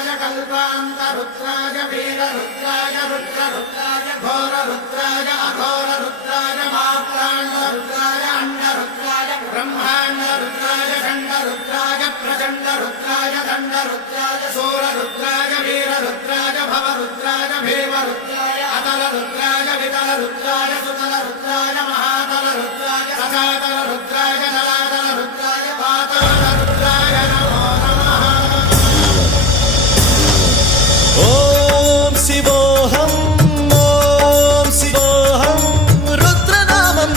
रुद्राय कल्पान्तरुद्राय वीररुद्राय रुद्ररुद्राय घोररुद्राय अघोररुद्राय माप्राण्डरुद्राय अण्डरुद्राय ब्रह्माण्डरुद्राय खण्डरुद्राय प्रचण्डरुद्राय दण्डरुद्राय सूररुद्राय वीररुद्राय भवरुद्राय भीमरुद्राय अतलरुद्राय वितलरुद्राय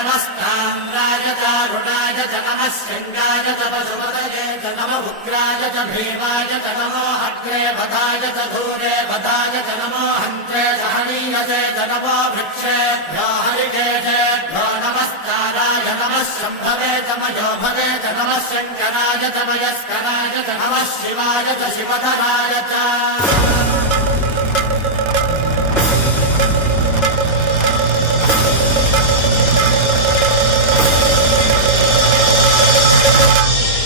रुद्राय च नमस्ताम्राय च रुणाय च नमः शृङ्गाय च पशुपतये च नम उग्राय च भीमाय च नमो अग्रे वधाय च धूरे वधाय च नमो हन्त्रे सहनीयसे च नमो वृक्षेभ्यो हरिकेशेभ्यो नमस्काराय नमः शम्भवे च मयो भवे च नमः शङ्कराय च मयस्कराय च नमः शिवाय च शिवधराय च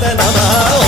हस्त नमः